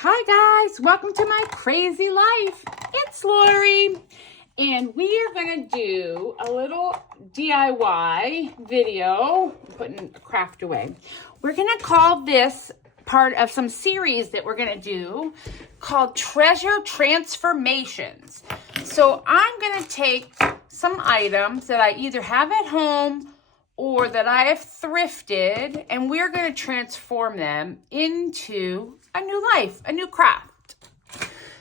Hi guys, welcome to my crazy life. It's Lori, and we are going to do a little DIY video, putting a craft away. We're going to call this part of some series that we're going to do called Treasure Transformations. So I'm going to take some items that I either have at home or that I have thrifted, and we're going to transform them into a new life, a new craft.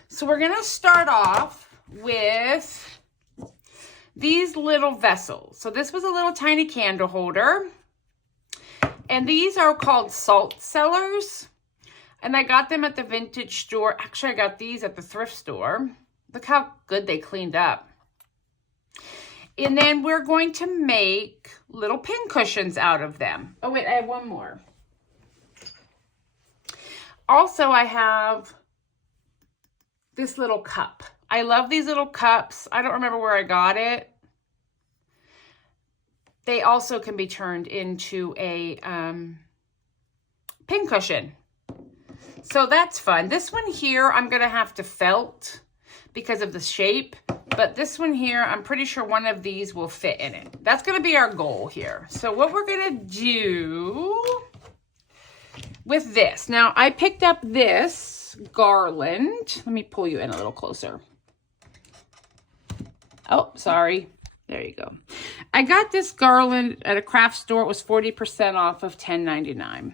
So we're going to start off with these little vessels. So this was a little tiny candle holder, and these are called salt cellars, and I got them at the vintage store. Actually, I got these at the thrift store. Look how good they cleaned up. And then we're going to make little pin cushions out of them. Oh, wait, I have one more. Also, I have this little cup. I love these little cups. I don't remember where I got it. They also can be turned into a pin cushion. So that's fun. This one here, I'm going to have to felt because of the shape. But this one here, I'm pretty sure one of these will fit in it. That's going to be our goal here. So what we're going to do with this. Now, I picked up this garland. Let me pull you in a little closer. Oh, sorry. There you go. I got this garland at a craft store. It was 40% off of $10.99.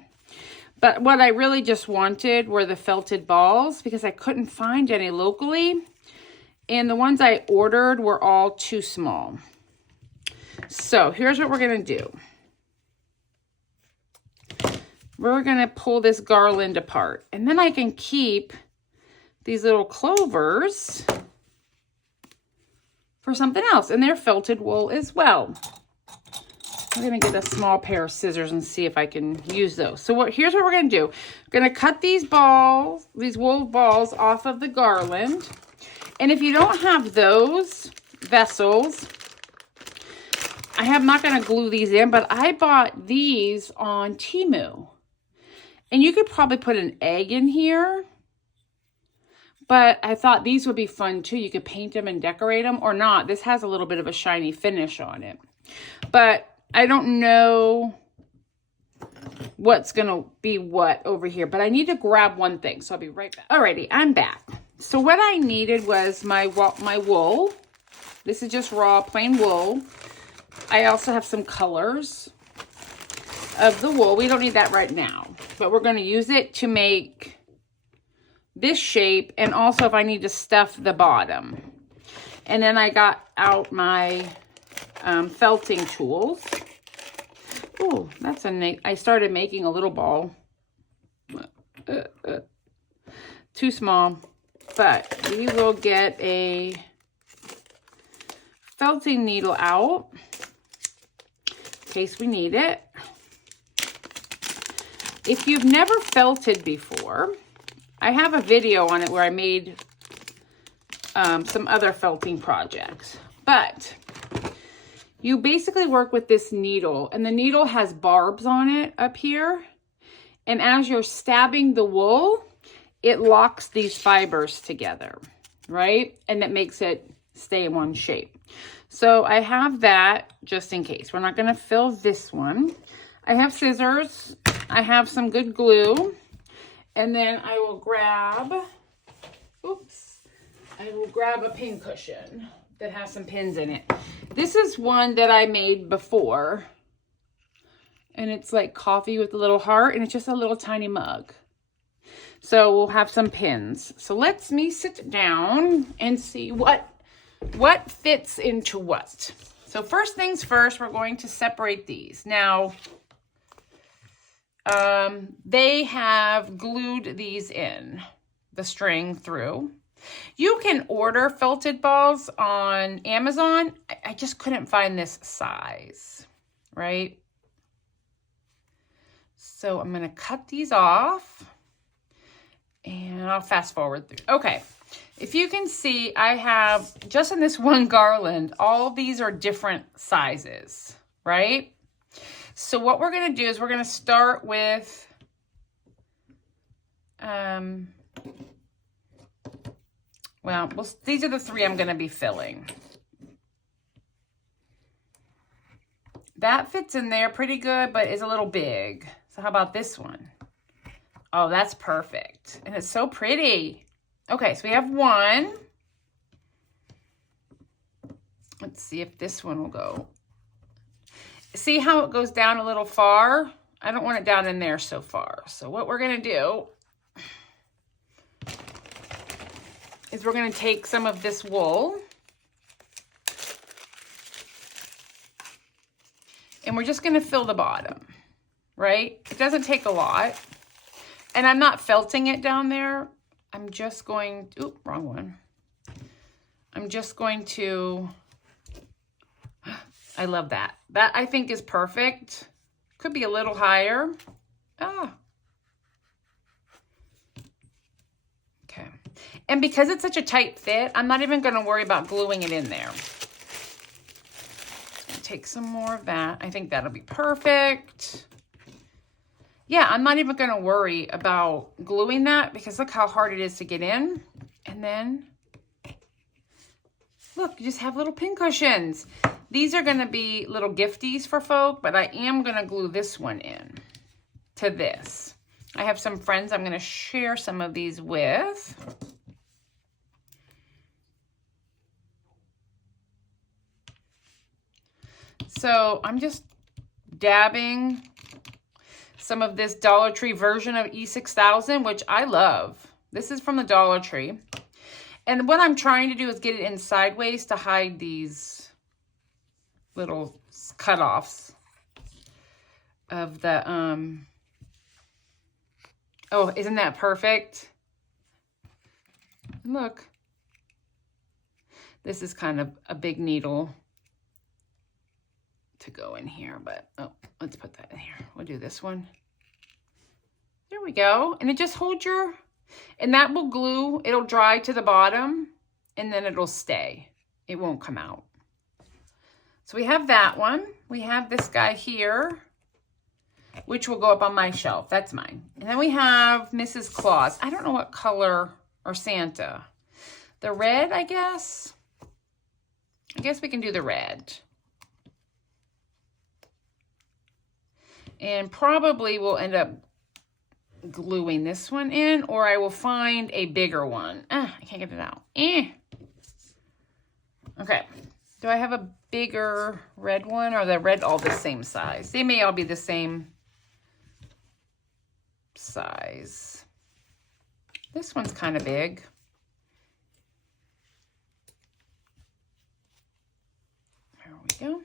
But what I really just wanted were the felted balls because I couldn't find any locally. And the ones I ordered were all too small. So here's what we're going to do. We're going to pull this garland apart. And then I can keep these little clovers for something else. And they're felted wool as well. I'm going to get a small pair of scissors and see if I can use those. So here's what we're going to do. We're going to cut these balls, these wool balls off of the garland. And if you don't have those vessels, I'm not going to glue these in, but I bought these on Temu. And you could probably put an egg in here. But I thought these would be fun too. You could paint them and decorate them or not. This has a little bit of a shiny finish on it. But I don't know what's going to be what over here. But I need to grab one thing. So I'll be right back. Alrighty, I'm back. So what I needed was my wool. This is just raw, plain wool. I also have some colors of the wool. We don't need that right now, but we're going to use it to make this shape, and also if I need to stuff the bottom. And then I got out my felting tools. Oh, that's a neat. I started making a little ball. Too small. But we will get a felting needle out in case we need it. If you've never felted before, I have a video on it where I made some other felting projects. But you basically work with this needle, and the needle has barbs on it up here. And as you're stabbing the wool, it locks these fibers together, right? And that makes it stay in one shape. So I have that just in case. We're not going to fill this one. I have scissors. I have some good glue. And then I will grab, a pin cushion that has some pins in it. This is one that I made before. And it's like coffee with a little heart, and it's just a little tiny mug. So we'll have some pins. So let me sit down and see what fits into what. So first things first, we're going to separate these. Now, they have glued these in, the string through. You can order felted balls on Amazon. I just couldn't find this size, right? So I'm going to cut these off. And I'll fast forward through. Okay, if you can see, I have, just in this one garland, all these are different sizes, right? So what we're going to do is we're going to start with Well, these are the 3 I'm going to be filling. That fits in there pretty good, but is a little big. So how about this one? Oh, that's perfect. And it's so pretty. Okay, so we have 1. Let's see if this one will go. See how it goes down a little far? I don't want it down in there so far. So what we're going to do is we're going to take some of this wool and we're just going to fill the bottom, right? It doesn't take a lot. And I'm not felting it down there. I'm just going, oop, wrong one. I'm just going to, I love that. That I think is perfect. Could be a little higher. Okay. And because it's such a tight fit, I'm not even going to worry about gluing it in there. Take some more of that. I think that'll be perfect. Yeah, I'm not even going to worry about gluing that because look how hard it is to get in. And then, look, you just have little pin cushions. These are going to be little gifties for folk, but I am going to glue this one in to this. I have some friends I'm going to share some of these with. So I'm just dabbing some of this Dollar Tree version of E6000, which I love. This is from the Dollar Tree. And what I'm trying to do is get it in sideways to hide these little cutoffs of the, oh, isn't that perfect? Look, this is kind of a big needle to go in here, but oh, let's put that in here. We'll do this one. There we go. And it just holds your, and that will glue, it'll dry to the bottom and then it'll stay. It won't come out. So we have that one. We have this guy here, which will go up on my shelf. That's mine. And then we have Mrs. Claus. I don't know what color, or Santa. The red, I guess. I guess we can do the red. And probably we'll end up gluing this one in, or I will find a bigger one. I can't get it out. Okay. Do I have a bigger red one, or are the red all the same size? They may all be the same size. This one's kind of big. There we go.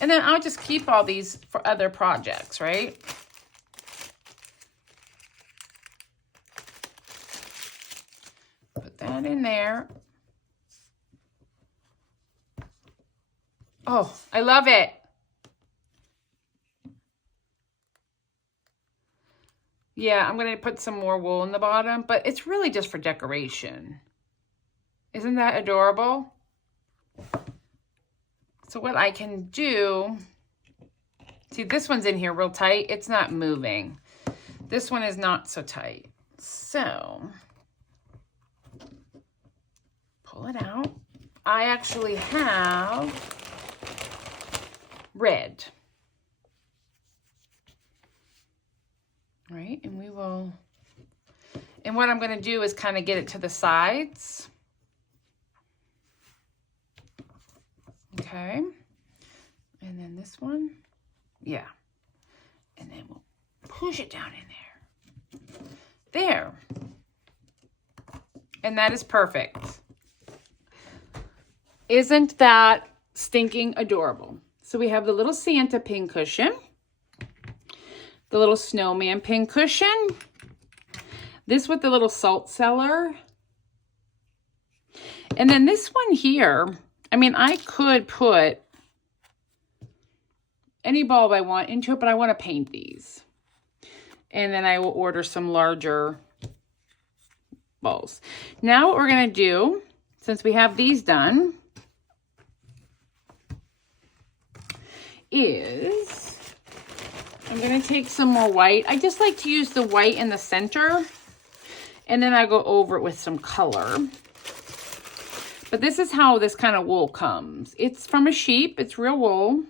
And then I'll just keep all these for other projects, right? Put that in there. Oh, I love it. Yeah, I'm going to put some more wool in the bottom, but it's really just for decoration. Isn't that adorable? So what I can do, see, this one's in here real tight. It's not moving. This one is not so tight. So pull it out. I actually have red. Right, and we will, and what I'm going to do is kind of get it to the sides. Okay, and then this one, yeah, and then we'll push it down in there. There, and that is perfect. Isn't that stinking adorable? So we have the little Santa pin cushion, the little snowman pin cushion, this with the little salt cellar, and then this one here. I mean, I could put any bulb I want into it, but I want to paint these. And then I will order some larger bulbs. Now what we're going to do, since we have these done, is I'm going to take some more white. I just like to use the white in the center. And then I go over it with some color. But this is how this kind of wool comes. It's from a sheep. It's real wool.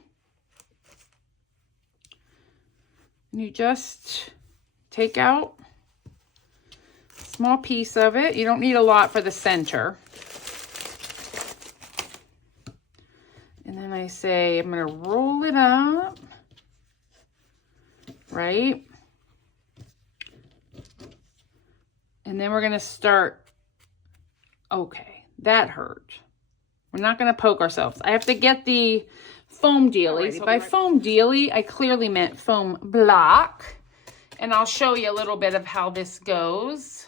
And you just take out a small piece of it. You don't need a lot for the center. And then I say, I'm going to roll it up, right? And then we're going to start, okay, that hurt. We're not going to poke ourselves. I have to get the foam dealies. By foam dealie, I clearly meant foam block. And I'll show you a little bit of how this goes.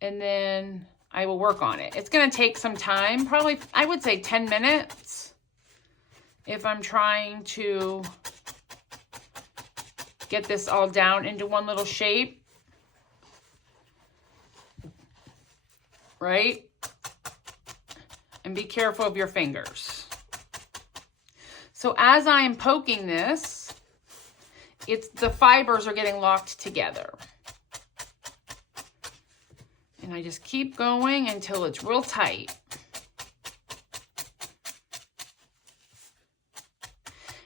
And then I will work on it. It's going to take some time, probably, I would say 10 minutes if I'm trying to get this all down into one little shape. Right? And be careful of your fingers. So as I am poking this, the fibers are getting locked together. And I just keep going until it's real tight.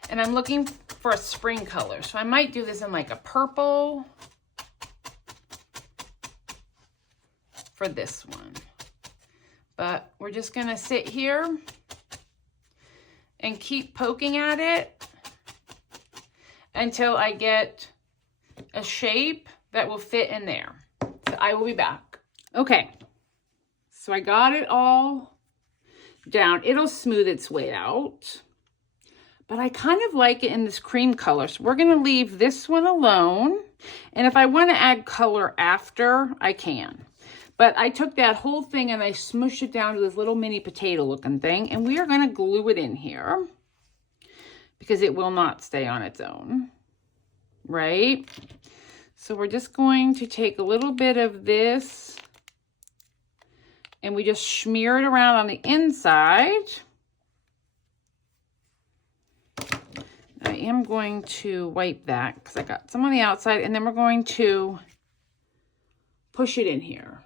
And I'm looking for a spring color. So I might do this in like a purple for this one. But we're just gonna sit here and keep poking at it until I get a shape that will fit in there. So I will be back. Okay, so I got it all down. It'll smooth its way out, but I kind of like it in this cream color. So we're gonna leave this one alone. And if I wanna add color after, I can. But I took that whole thing and I smushed it down to this little mini potato looking thing. And we are going to glue it in here because it will not stay on its own. Right? So we're just going to take a little bit of this and we just smear it around on the inside. I am going to wipe that because I got some on the outside, and then we're going to push it in here.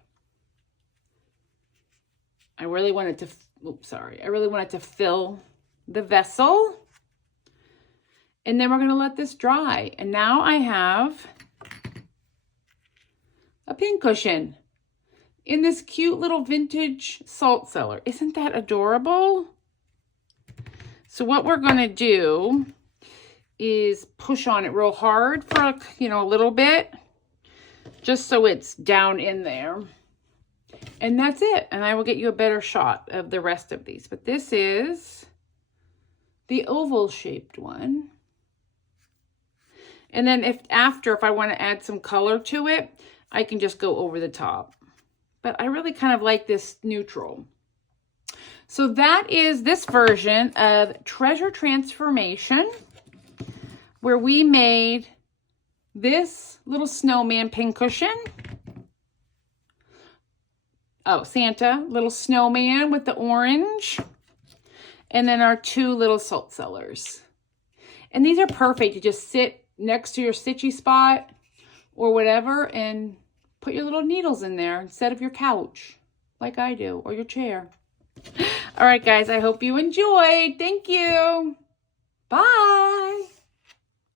I really want it to, I really want it to fill the vessel. And then we're going to let this dry. And now I have a pincushion in this cute little vintage salt cellar. Isn't that adorable? So what we're going to do is push on it real hard for, a little bit, just so it's down in there. And that's it. And I will get you a better shot of the rest of these. But this is the oval shaped one. And then if I want to add some color to it, I can just go over the top. But I really kind of like this neutral. So that is this version of Treasure Transformation, where we made this little snowman pincushion. Oh, Santa, little snowman with the orange. And then our two little salt cellars. And these are perfect. You just sit next to your stitchy spot or whatever and put your little needles in there instead of your couch, like I do, or your chair. All right, guys, I hope you enjoyed. Thank you. Bye.